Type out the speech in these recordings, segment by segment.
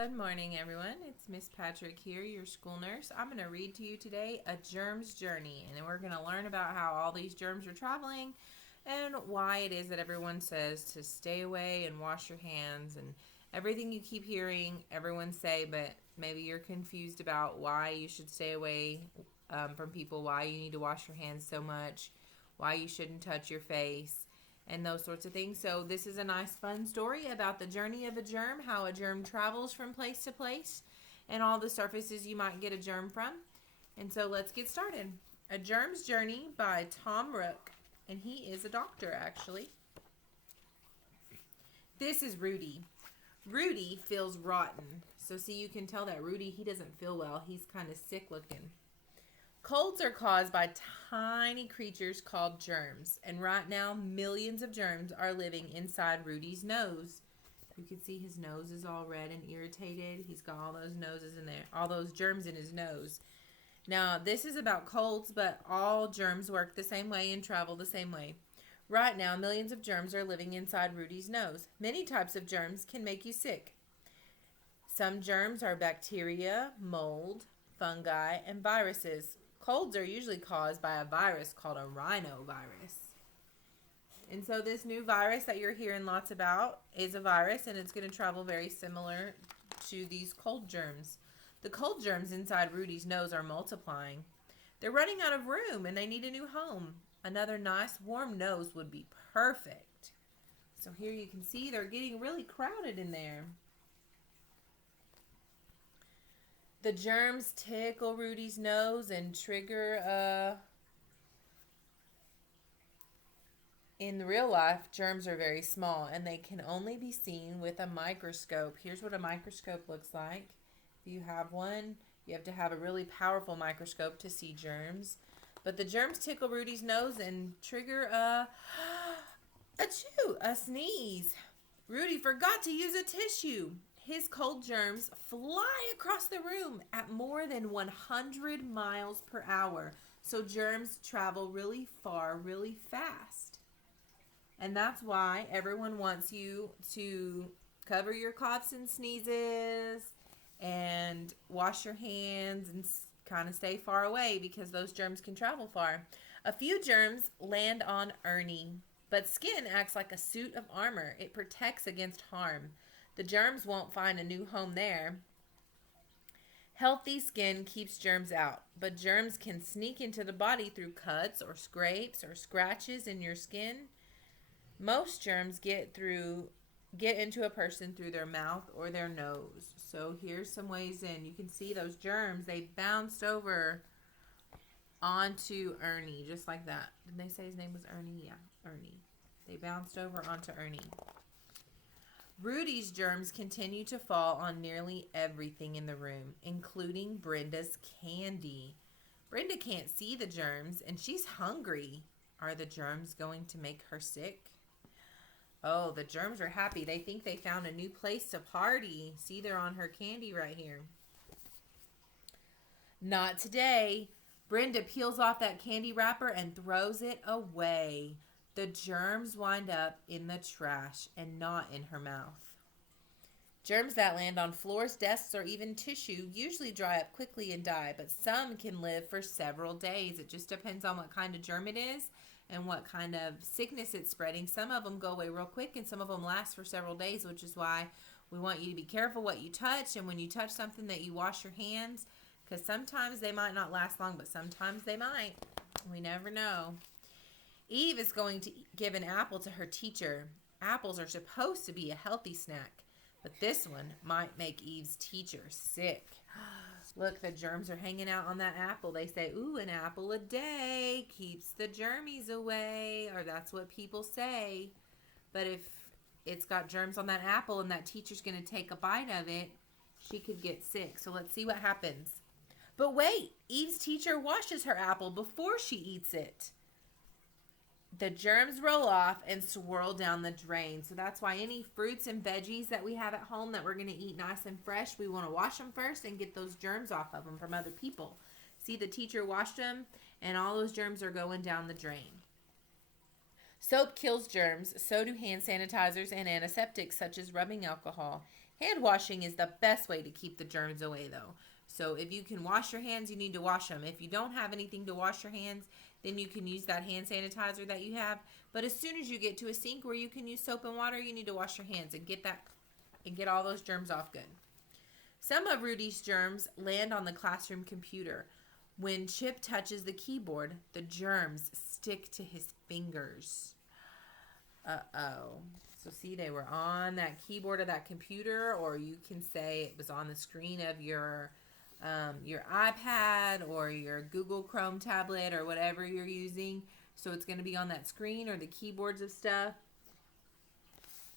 Good morning, everyone. It's Miss Patrick here, your school nurse. I'm going to read to you today A Germ's Journey, and we're going to learn about how all these germs are traveling and why it is that everyone says to stay away and wash your hands and everything you keep hearing everyone say, but maybe you're confused about why you should stay away from people, why you need to wash your hands so much, why you shouldn't touch your face, and those sorts of things. So this is a nice fun story about the journey of a germ, how a germ travels from place to place, and all the surfaces you might get a germ from. And so let's get started. A Germ's Journey by Tom Rook, and he is a doctor actually. This is Rudy. Rudy feels rotten. So see, you can tell that Rudy, he doesn't feel well. He's kind of sick looking. Colds are caused by tiny creatures called germs, and right now millions of germs are living inside Rudy's nose. You can see his nose is all red and irritated. He's got all those noses in there, all those germs in his nose. Now, this is about colds, but all germs work the same way and travel the same way. Right now, millions of germs are living inside Rudy's nose. Many types of germs can make you sick. Some germs are bacteria, mold, fungi, and viruses. Colds are usually caused by a virus called a rhinovirus. And so this new virus that you're hearing lots about is a virus, and it's going to travel very similar to these cold germs. The cold germs inside Rudy's nose are multiplying. They're running out of room, and they need a new home. Another nice warm nose would be perfect. So here you can see they're getting really crowded in there. The germs tickle Rudy's nose and trigger in real life, germs are very small and they can only be seen with a microscope. Here's what a microscope looks like. If you have one, you have to have a really powerful microscope to see germs. But the germs tickle Rudy's nose and trigger a sneeze. Rudy forgot to use a tissue. His cold germs fly across the room at more than 100 miles per hour. So germs travel really far, really fast. And that's why everyone wants you to cover your coughs and sneezes and wash your hands and kind of stay far away because those germs can travel far. A few germs land on Ernie, but skin acts like a suit of armor. It protects against harm. The germs won't find a new home there. Healthy skin keeps germs out, but germs can sneak into the body through cuts or scrapes or scratches in your skin. Most germs get into a person through their mouth or their nose. So here's some ways in. You can see those germs, they bounced over onto Ernie, just like that. Didn't they say his name was Ernie? Yeah, Ernie. They bounced over onto Ernie. Rudy's germs continue to fall on nearly everything in the room, including Brenda's candy. Brenda can't see the germs, and she's hungry. Are the germs going to make her sick? Oh, the germs are happy. They think they found a new place to party. See, they're on her candy right here. Not today. Brenda peels off that candy wrapper and throws it away. The germs wind up in the trash and not in her mouth. Germs that land on floors, desks, or even tissue usually dry up quickly and die, but some can live for several days. It just depends on what kind of germ it is and what kind of sickness it's spreading. Some of them go away real quick and some of them last for several days, which is why we want you to be careful what you touch, and when you touch something that you wash your hands, because sometimes they might not last long, but sometimes they might. We never know. Eve is going to give an apple to her teacher. Apples are supposed to be a healthy snack, but this one might make Eve's teacher sick. Look, the germs are hanging out on that apple. They say, ooh, an apple a day keeps the germies away, or that's what people say. But if it's got germs on that apple and that teacher's going to take a bite of it, she could get sick. So let's see what happens. But wait, Eve's teacher washes her apple before she eats it. The germs roll off and swirl down the drain. So that's why any fruits and veggies that we have at home that we're going to eat nice and fresh, we want to wash them first and get those germs off of them from other people. See, the teacher washed them and all those germs are going down the drain. Soap kills germs, so do hand sanitizers and antiseptics such as rubbing alcohol. Hand washing is the best way to keep the germs away, though. So if you can wash your hands, you need to wash them. If you don't have anything to wash your hands, then you can use that hand sanitizer that you have. But as soon as you get to a sink where you can use soap and water, you need to wash your hands and get all those germs off good. Some of Rudy's germs land on the classroom computer. When Chip touches the keyboard, the germs stick to his fingers. Uh-oh. So see, they were on that keyboard of that computer, or you can say it was on the screen of your iPad or your Google Chrome tablet or whatever you're using. So it's going to be on that screen or the keyboards of stuff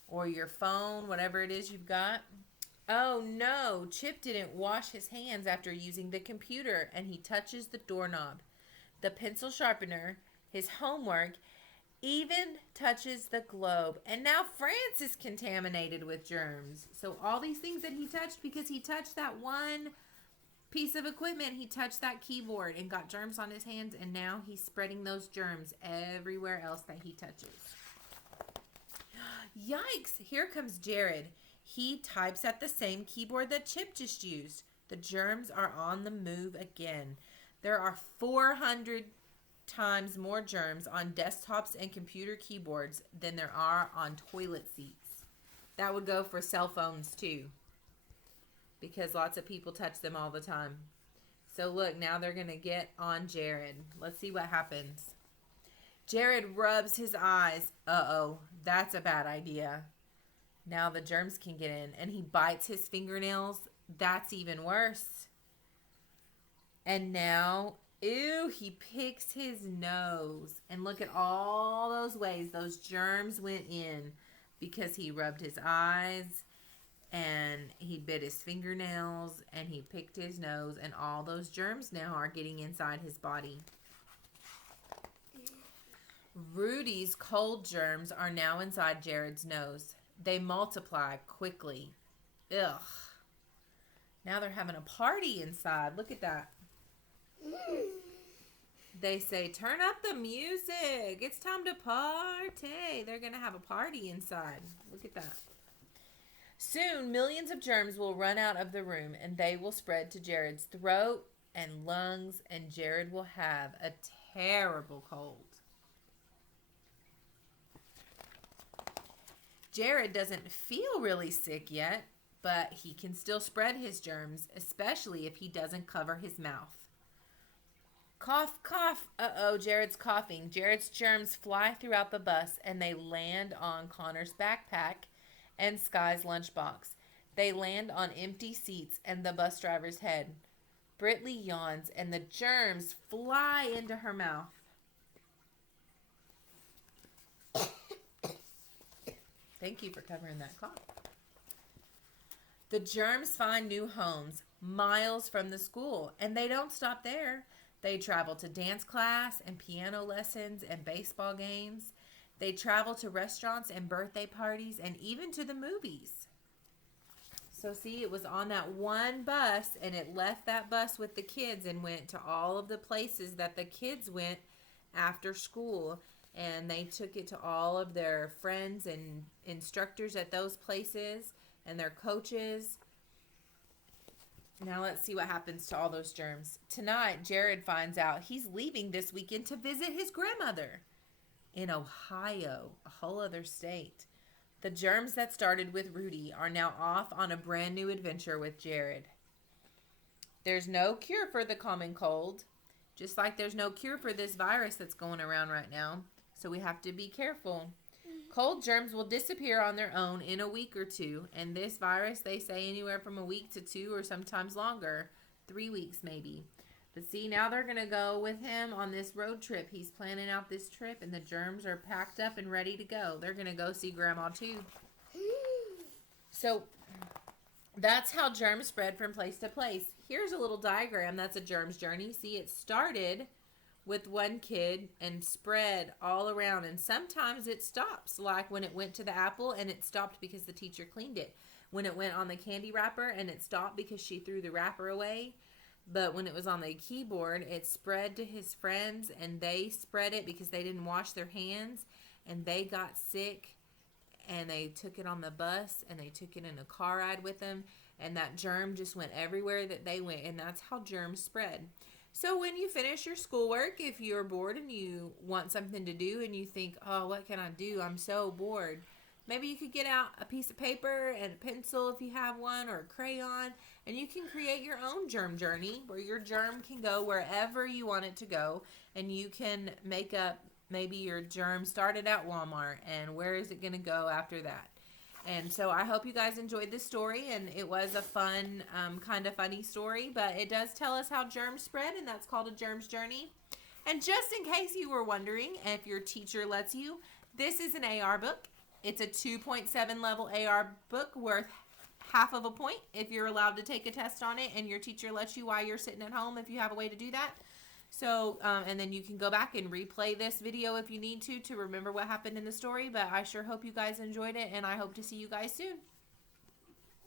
or your phone, whatever it is you've got. Oh no, Chip didn't wash his hands after using the computer, and he touches the doorknob, the pencil sharpener, his homework, even touches the globe. And now France is contaminated with germs. So all these things that he touched, because he touched that one piece of equipment, he touched that keyboard and got germs on his hands, and now he's spreading those germs everywhere else that he touches. Yikes, here comes Jared. He types at the same keyboard that Chip just used. The germs are on the move again. There are 400 times more germs on desktops and computer keyboards than there are on toilet seats. That would go for cell phones too, because lots of people touch them all the time. So look, now they're going to get on Jared. Let's see what happens. Jared rubs his eyes. Uh-oh, that's a bad idea. Now the germs can get in, and he bites his fingernails. That's even worse. And now, ew, he picks his nose. And look at all those ways those germs went in, because he rubbed his eyes, and he bit his fingernails, and he picked his nose, and all those germs now are getting inside his body. Rudy's cold germs are now inside Jared's nose. They multiply quickly. Ugh. Now they're having a party inside. Look at that. They say, turn up the music. It's time to party. They're going to have a party inside. Look at that. Soon, millions of germs will run out of the room, and they will spread to Jared's throat and lungs, and Jared will have a terrible cold. Jared doesn't feel really sick yet, but he can still spread his germs, especially if he doesn't cover his mouth. Cough, cough. Uh-oh, Jared's coughing. Jared's germs fly throughout the bus, and they land on Connor's backpack and Sky's lunchbox. They land on empty seats and the bus driver's head. Britley yawns, and the germs fly into her mouth. Thank you for covering that cough. The germs find new homes miles from the school, and they don't stop there. They travel to dance class and piano lessons and baseball games. They travel to restaurants and birthday parties and even to the movies. So see, it was on that one bus, and it left that bus with the kids and went to all of the places that the kids went after school. And they took it to all of their friends and instructors at those places and their coaches. Now let's see what happens to all those germs. Tonight, Jared finds out he's leaving this weekend to visit his grandmother in Ohio, a whole other state. The germs that started with Rudy are now off on a brand new adventure with Jared. There's no cure for the common cold, just like there's no cure for this virus that's going around right now. So we have to be careful. Cold germs will disappear on their own in a week or two. And this virus, they say anywhere from a week to 2 or sometimes longer. 3 weeks maybe. But see, now they're going to go with him on this road trip. He's planning out this trip, and the germs are packed up and ready to go. They're going to go see Grandma too. So that's how germs spread from place to place. Here's a little diagram. That's a germs journey. See, it started with one kid and spread all around, and sometimes it stops, like when it went to the apple and it stopped because the teacher cleaned it, when it went on the candy wrapper and it stopped because she threw the wrapper away. But when it was on the keyboard, it spread to his friends, and they spread it because they didn't wash their hands, and they got sick, and they took it on the bus, and they took it in a car ride with them, and that germ just went everywhere that they went, and that's how germs spread. So when you finish your schoolwork, if you're bored and you want something to do and you think, oh, what can I do? I'm so bored. Maybe you could get out a piece of paper and a pencil if you have one, or a crayon, and you can create your own germ journey where your germ can go wherever you want it to go, and you can make up maybe your germ started at Walmart and where is it going to go after that. And so I hope you guys enjoyed this story, and it was a fun, kind of funny story, but it does tell us how germs spread, and that's called a germ's journey. And just in case you were wondering if your teacher lets you, this is an AR book. It's a 2.7 level AR book worth half of a point if you're allowed to take a test on it and your teacher lets you while you're sitting at home, if you have a way to do that. So, and then you can go back and replay this video if you need to remember what happened in the story. But I sure hope you guys enjoyed it, and I hope to see you guys soon.